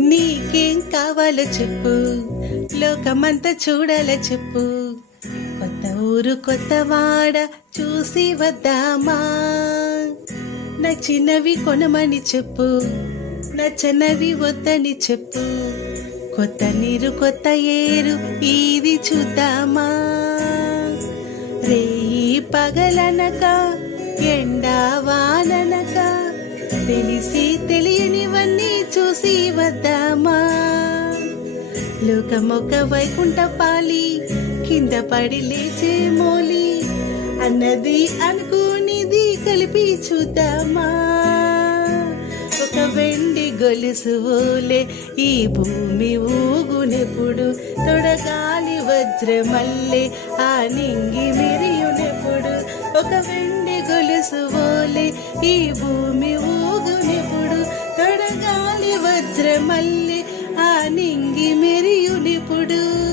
నీకేం కావాలో చెప్పు, లోకమంతా చూడాల చెప్పు. కొత్త ఊరు కొత్త వాడ చూసి వద్దామా. నచ్చినవి కొనమని చెప్పు, నచ్చనవి వద్దని చెప్పు. కొత్త నీరు కొత్త ఏరు ఇది చూద్దామా. రేయి పగలనక ఎండా వాననక తెలిసి తెలియనివన్నీ చూసి వద్దామా. లోకమొక వైకుంఠపాలి, కింద పడి లేచే మోలి, అన్నది అనుకునిది కలిపి చూద్దామా. ఒక వెండి గొలుసు ఓలే ఈ భూమి ఊగునెప్పుడు, తొడగాలి వజ్రమల్లె ఆ నింగి మెరియునెప్పుడు. ఒక వెండి గొలుసు ఓలే ఈ భూమి ఊగునెప్పుడు, తొడగాలి వజ్రమల్లె ఆ నింగి మెరియునెప్పుడు.